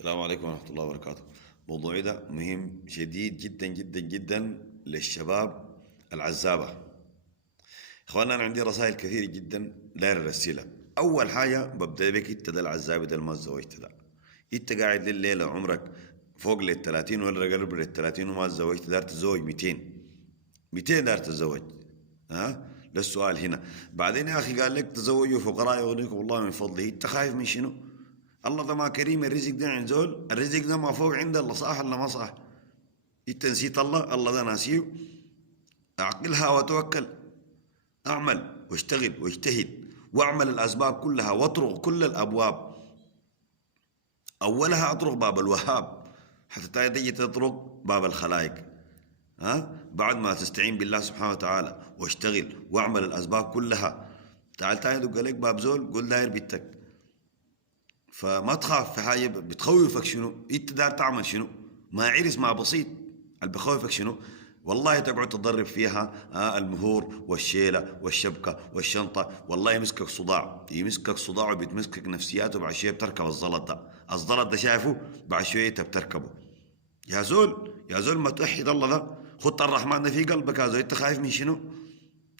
السلام عليكم ورحمة الله وبركاته. موضوعي ده مهم شديد جدا جدا جدا للشباب العزابة. اخوانا انا عندي رسائل كثيرة جدا داير ارسلها. اول حاجة ببدأ بك انت ده العزابي ده ما تزوجت ده. انت قاعد لليلة عمرك فوق لل 30 ولا قرب لل 30 وما تزوجت، دار تتزوج 200 دار تتزوج. ده السؤال هنا. بعدين يا اخي قال لك تزوجوا فقراء يغنيكم الله من فضله، انت خايف من شنو؟ الله ده ما كريم، الرزق ده عند زول، الرزق ده ما فوق عند الله، صح ولا ما صح؟ انت نسيت الله؟ الله ده ناسيه. اعقلها وتوكل، اعمل واشتغل واجتهد واعمل الاسباب كلها واطرق كل الابواب. اولها اطرق باب الوهاب حتى تجي تطرق باب الخلائق. بعد ما تستعين بالله سبحانه وتعالى واشتغل واعمل الاسباب كلها، تعال تاني دق عليك باب زول قول داير بيتك. فما تخاف في حاجه بتخوفك شنو؟ انت دار تعمل شنو؟ ما عرس ما بسيط. اللي بخوفك شنو؟ والله تقعد تضرب فيها المهور والشيله والشبكه والشنطه، والله يمسكك صداع، يمسكك صداع وبيتمسكك نفسياته، بعد شويه بتركب الزلط ده. الزلط ده شايفه بعد شويه انت بتركبه. يا زول يا زول ما توحد الله ده، خط الرحمن ده في قلبك يا زول، انت خايف من شنو؟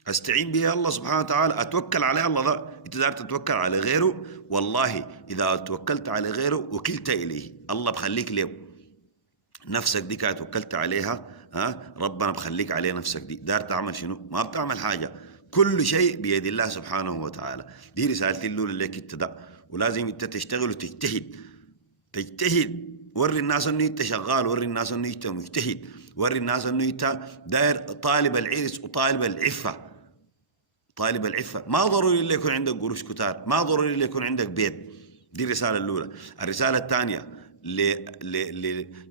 استعين به الله سبحانه وتعالى، اتوكل عليه. الله ده انت دار تتوكل على غيره، والله اذا توكلت على غيره وكلت اليه الله بخليك له. نفسك دي كانت توكلت عليها، ربنا بخليك عليه. نفسك دي دار تعمل شنو؟ ما بتعمل حاجه، كل شيء بيد الله سبحانه وتعالى. دي رسالتي الاولى لك انت ده، ولازم انت تشتغل وتجتهد. تجتهد، وري الناس انه انت شغال، وري الناس انه انت مجتهد، وري الناس انه انت داير طالب العرس وطالب العفه. طالب العفة ما ضروري اللي يكون عندك قروش كتار، ما ضروري اللي يكون عندك بيت. دي الرسالة الأولى. الرسالة الثانية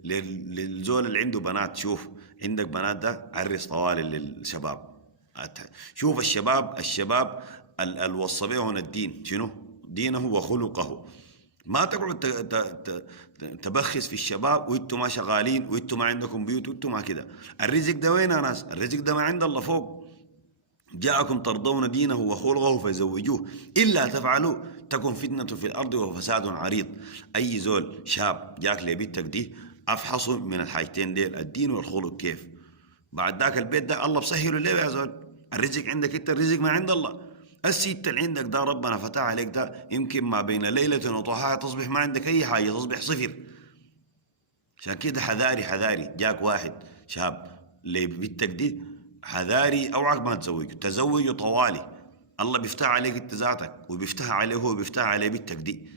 للزول اللي عنده بنات، شوف عندك بنات ده عرس طوالي للشباب. شوف الشباب الوصى بهم الدين شنو؟ دينه وخلقه. ما تقعد تبخس في الشباب وانتم ما شغالين وانتم ما عندكم بيوت وانتم ما كده. الرزق ده وين يا ناس؟ الرزق ده ما عند الله فوق. جاءكم ترضون دينه وخلقه فزوجوه إلا تفعلوا تكن فتنة في الأرض وفساد عريض. أي زول شاب جاك لبيتك دي أفحصوا من الحاجتين ديل، الدين والخلق كيف. بعد ذاك البيت ده الله بسهله ليه يا زول. الرزق عندك انت، الرزق ما عند الله. الست اللي عندك ده ربنا فتح عليك ده، يمكن ما بين ليلة وضحاها تصبح ما عندك أي حاجة، تصبح صفر. عشان كده حذاري حذاري، جاك واحد شاب لبيتك دي حذاري، اوعك ما تزوجه، تزوجه طوالي. الله بيفتح عليك انت ذاتك، وبيفتح عليه هو، بيفتح عليه بيتك دي.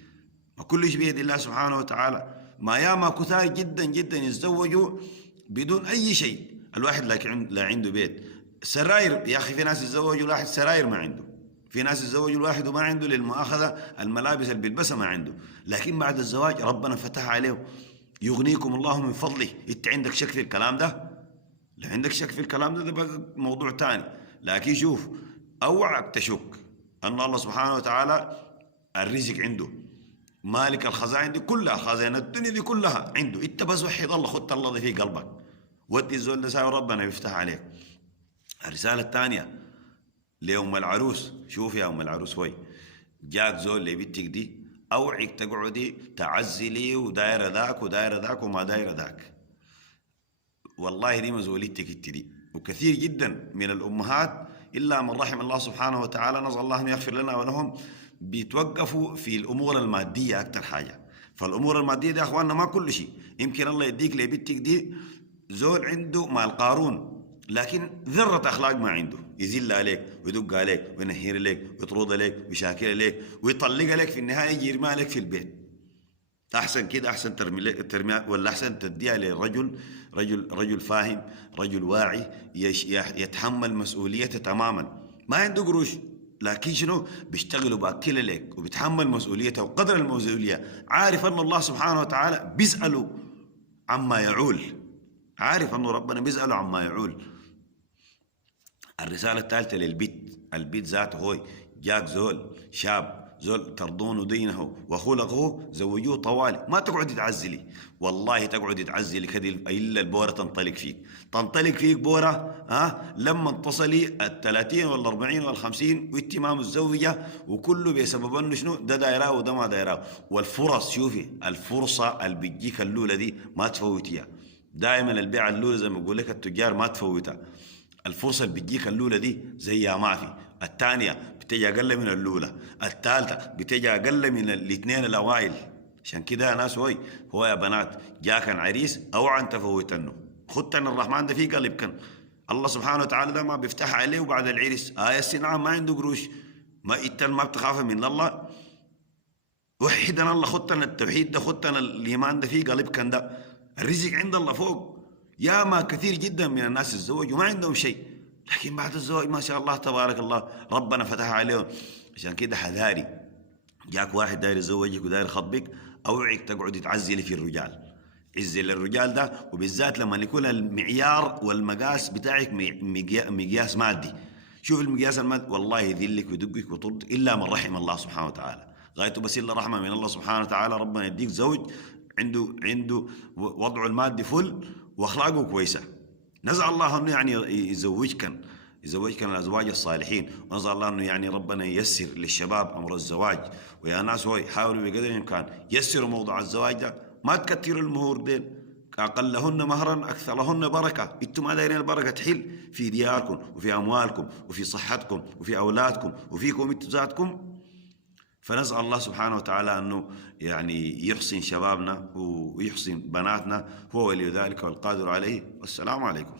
ما كلش بيد الله سبحانه وتعالى. ما ياما كثار جدا جدا يتزوجوا بدون اي شيء. الواحد لكن لا عنده بيت، سراير. يا اخي في ناس يتزوجوا الواحد سراير ما عنده، في ناس يتزوجوا الواحد وما عنده للمؤاخذه الملابس اللي بيلبسها ما عنده، لكن بعد الزواج ربنا فتح عليه. يغنيكم الله من فضله. انت عندك شك في الكلام ده؟ لا عندك شك في الكلام ده بقى موضوع تاني. لكن شوف، اوعك تشك ان الله سبحانه وتعالى الرزق عنده، مالك الخزائن دي كلها، خزائن الدنيا دي كلها عنده. انت بس وحد الله، خدت الله ده في قلبك، ودي الزول ده ساوي ربنا يفتح عليك. الرسالة الثانية لأم العروس، شوف يا أم العروس وي جاك زول لبيتك دي، اوعك تقعدي تعزلي ودايره ذاك ودايره ذاك وما دايره ذاك. والله دي مسؤوليتك انت دي. وكثير جدا من الامهات الا من رحم الله سبحانه وتعالى، نسال الله ان يغفر لنا ولهم، بيتوقفوا في الامور الماديه اكثر حاجه. فالامور الماديه دي يا اخواننا ما كل شيء. يمكن الله يديك لبنتك دي زول عنده مال قارون، لكن ذره اخلاق ما عنده، يذل عليك ويدق عليك وينهير عليك ويطرد عليك ويشاكل عليك ويطلق عليك، في النهايه يجي يرمي عليك في البيت. احسن كده، احسن ترمي ولا احسن تديها لرجل، رجل فاهم، رجل واعي، يتحمل مسؤوليته تماما. ما عنده قروش لكن شنو بيشتغل وباكل لك وبيتحمل مسؤوليته وقدر المسؤوليه، عارف ان الله سبحانه وتعالى بيساله عما يعول، عارف انه ربنا بيساله عما يعول. الرساله الثالثه للبيت، البيت ذاته هو جاك زول شاب، زول ترضون دينه وخلقه زوجوه طوالي. ما تقعد تعزلي، والله تقعد تعزلي كده الا البوره تنطلق فيك، تنطلق فيك بوره. لما تصلي ال30 وال40 وال50 وانت ما متزوجه، وكله بسبب انه شنو؟ ده دايراه وده ما دايراه. والفرص، شوفي الفرصه اللي بتجيك الاولى دي ما تفوتيها. دائما البيعه الاولى زي ما بقول لك التجار ما تفوتها. الفرصة اللي بتجيك الأولى دي زيها ما في، الثانية بتجي أقل من الأولى، الثالثة بتجي أقل من الاثنين الأوائل. عشان كده ناس هو يا بنات جاك عريس أو عن تفوتنه خدتن الرحمن ده في قلب كان. الله سبحانه وتعالى ده ما بيفتح عليه وبعد العريس السنعة ما عنده قروش. ما إنت ما بتخاف من الله؟ وحدنا الله، خدتنا التوحيد ده، خدتنا الإيمان ده في قلب كان ده. الرزق عند الله فوق. يا ما كثير جدا من الناس الزواج وما عندهم شيء، لكن بعد الزواج ما شاء الله تبارك الله ربنا فتح عليهم. عشان كده حذاري، جاك واحد داير يزوجك وداير يخطبك، اوعك تقعد تعزلي في الرجال. عزل الرجال ده، وبالذات لما يكون المعيار والمقاس بتاعك مقياس مادي. شوف المقياس المادي والله يذلك ويدقك ويطرد الا من رحم الله سبحانه وتعالى. غايته بس الا رحمه من الله سبحانه وتعالى، ربنا يديك زوج عنده وضعه المادي فل واخلاقه كويسه. نسال الله انه يعني يزوجكن الازواج الصالحين، ونسال الله انه يعني ربنا ييسر للشباب امر الزواج. ويا ناس حاولوا بقدر الامكان يسروا موضوع الزواج ده، ما تكثروا المهور دين. اقلهن مهرا اكثرهن بركه. انتم ما دايرين البركه تحل في دياركم وفي اموالكم وفي صحتكم وفي اولادكم وفيكم انتم ذاتكم. فنسأل الله سبحانه وتعالى أنه يعني يحسن شبابنا ويحسن بناتنا، هو ولي ذلك والقادر عليه. والسلام عليكم.